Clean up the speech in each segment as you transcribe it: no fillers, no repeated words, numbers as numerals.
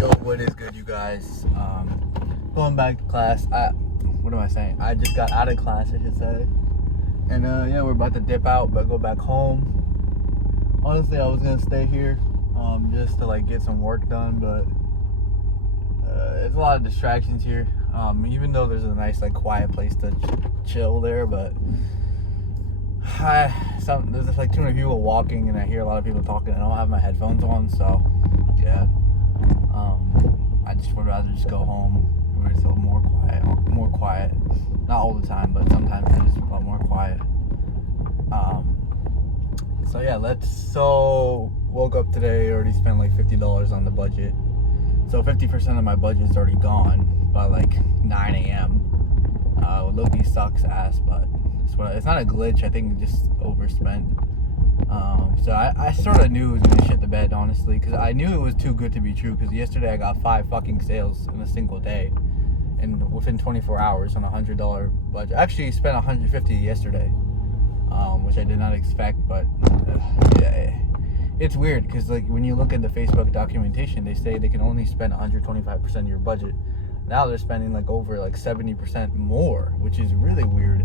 Yo, what is good, you guys? Going back to class. What am I saying? I just got out of class, I should say. And yeah, we're about to dip out, but go back home. Honestly, I was gonna stay here, just to like get some work done, but it's a lot of distractions here. Even though there's a nice like quiet place to chill there, but there's just like too many people walking, and I hear a lot of people talking. I don't have my headphones on, so yeah. I just would rather just go home where it's a little more quiet. Not all the time, but sometimes it's just a lot more quiet. So yeah, woke up today, already spent like $50 on the budget. So 50% of my budget's already gone by like 9 a.m. Loki sucks ass, but it's not a glitch. I think it just overspent. So I sort of knew it was going to shit the bed, honestly, because I knew it was too good to be true, because yesterday I got 5 fucking sales in a single day, and within 24 hours on a $100 budget. I actually spent $150 yesterday, which I did not expect, but yeah, it's weird, because like when you look at the Facebook documentation, they say they can only spend 125% of your budget. Now they're spending like over like 70% more, which is really weird.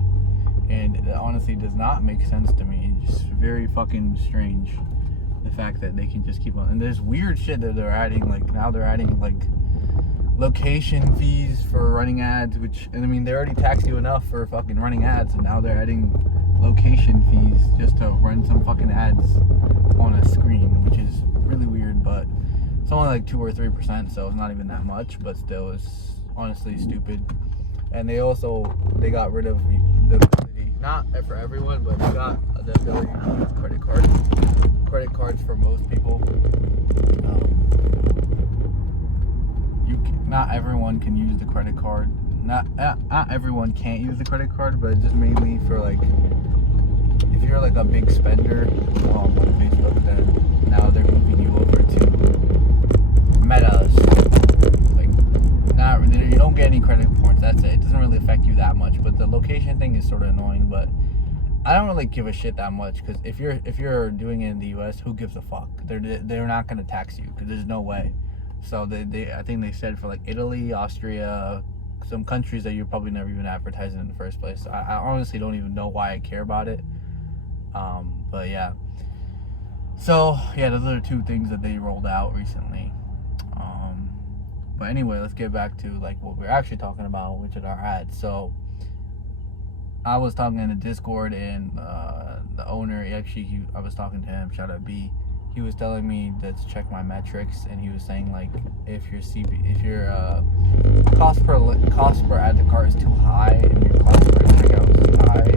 And it honestly does not make sense to me. It's just very fucking strange, the fact that they can just keep on. And there's weird shit that they're adding. Like now they're adding like location fees for running ads, and I mean they already tax you enough for fucking running ads, and now they're adding location fees just to run some fucking ads on a screen, which is really weird. But it's only like 2 or 3%, so it's not even that much. But still, it's honestly stupid. And they got rid of the ability, not for everyone, but they got the ability to use credit cards for most people. Not everyone can use the credit card. Not everyone can't use the credit card, but it's just mainly for like if you're like a big spender on Facebook. Then now they're moving you over to Meta's. You don't get any credit points. That's it. It doesn't really affect you that much. But the location thing is sort of annoying. But I don't really give a shit that much, because if you're doing it in the U.S., who gives a fuck? They're not gonna tax you, because there's no way. So I think they said for like Italy, Austria, some countries that you're probably never even advertising in the first place. So I honestly don't even know why I care about it. But yeah. So yeah, those are 2 things that they rolled out recently. But anyway, let's get back to like what we're actually talking about, which is our ads. So I was talking in the Discord, and the owner, I was talking to him, shout out B. He was telling me to check my metrics, and he was saying like if your cost per add to cart is too high and your cost per checkout is too high,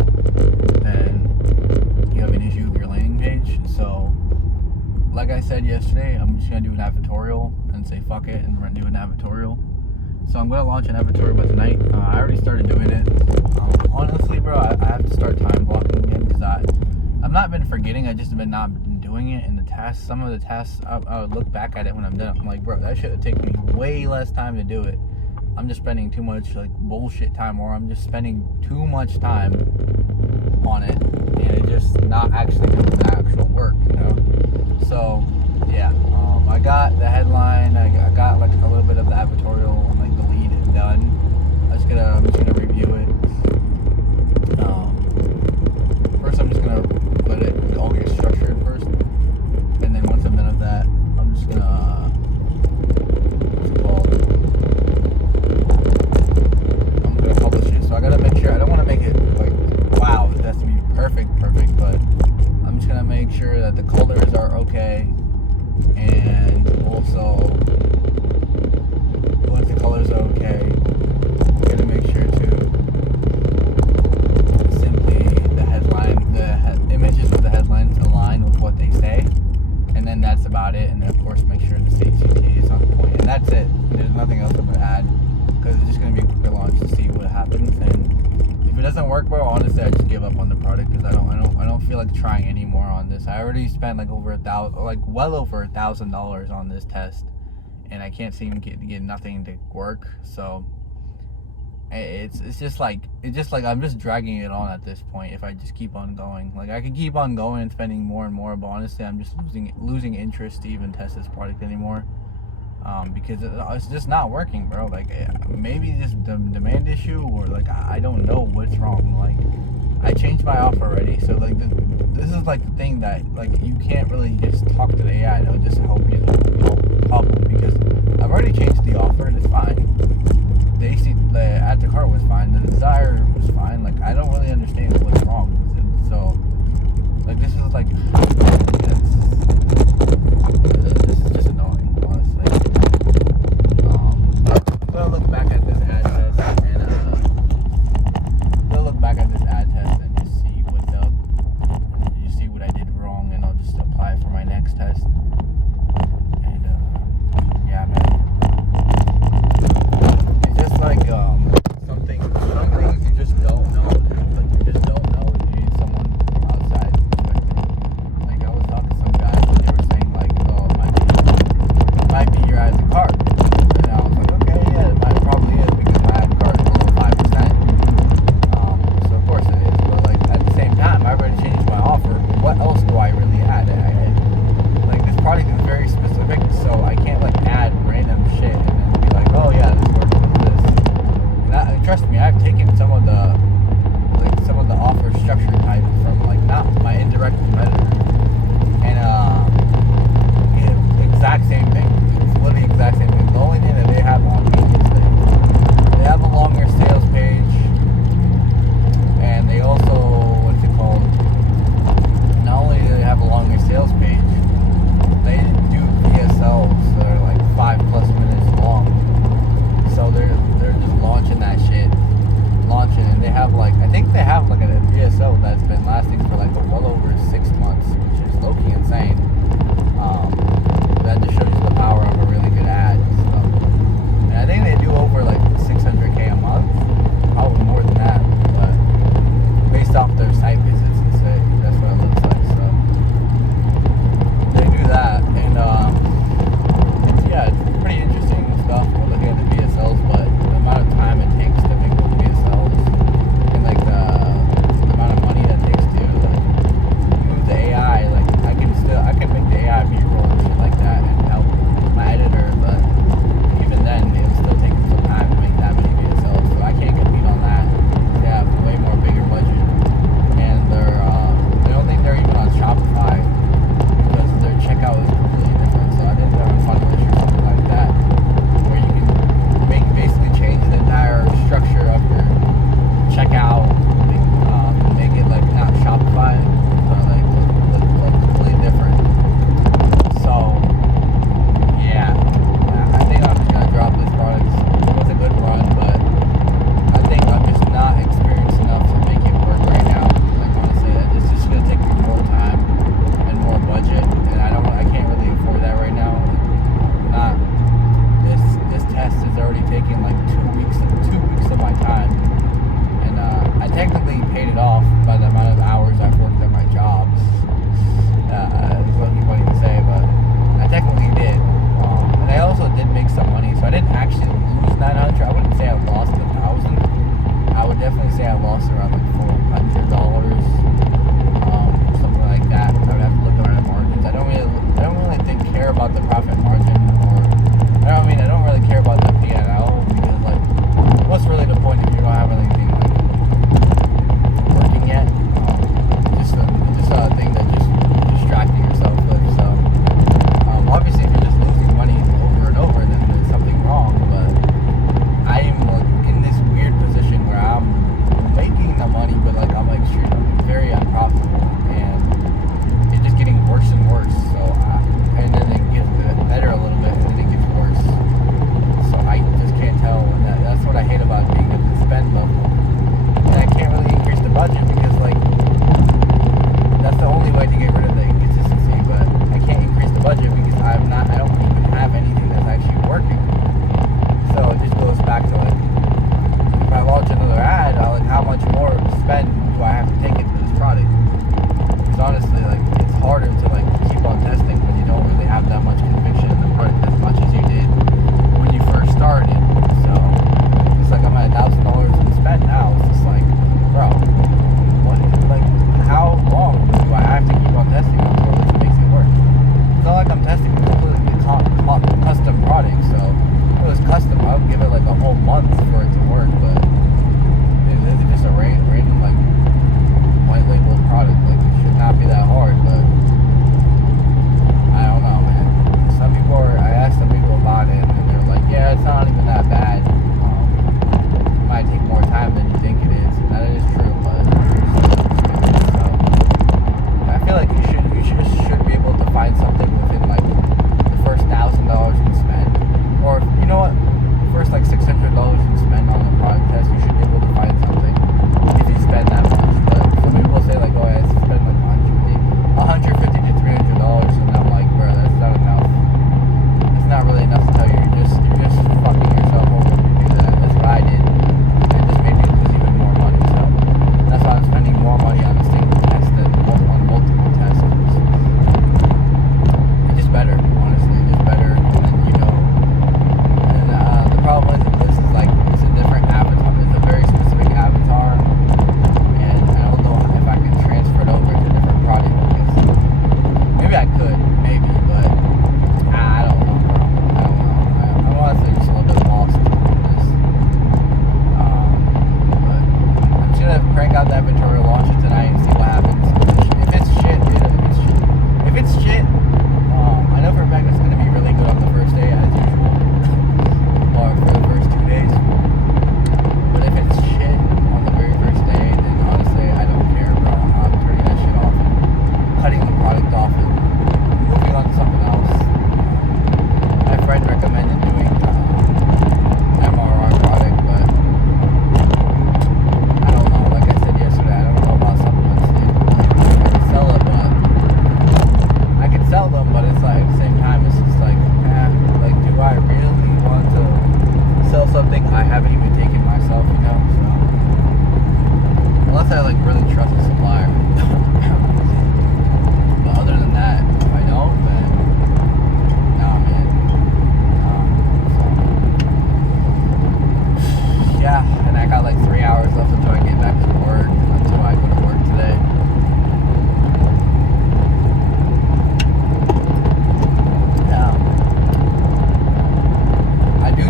then you have an issue with your landing page. So like I said yesterday, I'm just gonna do an advertorial and say fuck it and do an advertorial. So I'm gonna launch an advertorial by tonight. I already started doing it. Honestly, bro, I have to start time blocking again, because I've not been forgetting. I just been not been doing it. In the tasks, some of the tasks, I would look back at it when I'm done. I'm like, bro, that should have taken me way less time to do it. I'm just spending too much like bullshit time, or I'm just spending too much time on it, and it just not actually doing the actual work, you know. So yeah, I got the headline, I got like a little bit of the advertorial and like the lead done. I'm just gonna review it. First I'm just gonna let it all get structured first, and then once I'm done with that, I'm just gonna publish it. So I gotta make sure, I don't want to make it like wow, it has to be perfect, but I'm just gonna make sure that the colors are okay, and also once the colors are okay, I'm gonna make sure to simply the images of the headlines align with what they say, and then that's about it. And then of course make sure the CTA is on point, and that's it. There's nothing else I'm gonna add, because it's just gonna be a quick launch to see what happens. And if it doesn't work, bro, honestly, I just give up on the product, because I don't feel like trying anymore on this. I already spent like well over $1,000 on this test, and I can't seem to get nothing to work. So it's just like I'm just dragging it on at this point. If I just keep on going, like I can keep on going and spending more and more, but honestly, I'm just losing interest to even test this product anymore. because it's just not working, bro. Like maybe just the demand issue, or like I don't know what's wrong. Like I changed my offer already, so like this is like the thing that like you can't really just talk to the AI and it'll just help you the problem, because I've already changed the offer and it's fine. The add to cart was fine. The desire was fine. Like I don't really understand what's wrong with it. So like this is like this is just annoying, honestly. So I look back at this ad test and just see what's up. And just see what I did wrong, and I'll just apply for my next test. And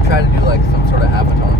try to do like some sort of avatar